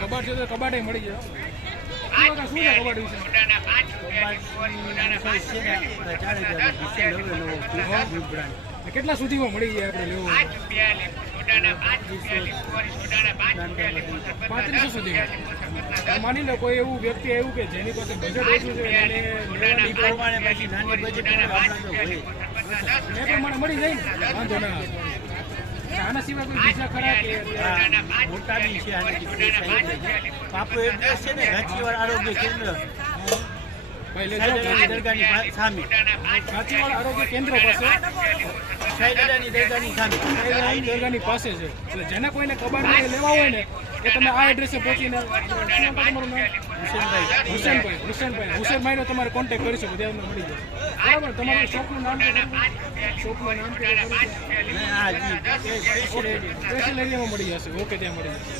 કબાટ છે તો કબાટ મળી જાય. શું છે કબાટ વિશે? કેટલા સુધીમાં મળી જાય આપણે લેવું? 3500 સુધીમાં. માની લો કોઈ એવું વ્યક્તિ આવ્યું કે જેની પાસે બજેટ ઓછું છે એને લેવાની પ્રમાણે પછી નાની બજેટ એ પ્રમાણે મળી જાય ને વાંધો ના આવે. આના સિવાય કોઈ બીજા ખરા કે મોટા બી છે આપણો એડ્રેસ છે ને ઘાંચીવાડ આરોગ્ય કેન્દ્ર દરગાહની સામે, ઘાંચીવાડ આરોગ્ય કેન્દ્ર પાસે સાઈદાની દરગાહની સામે દરગાહની પાસે છે. એટલે જેને કોઈને કબાટ લેવા હોય ને એ તમે આ એડ્રેસે પહોંચીને તમારું નામ હુસેનભાઈ તમારે કોન્ટેક્ટ કરી શકો ત્યાં મળી જશે. બરાબર. તમારું શોપનું નામ સ્પેશિયલ એરિયામાં મળી જશે. ઓકે, ત્યાં મળી જશે.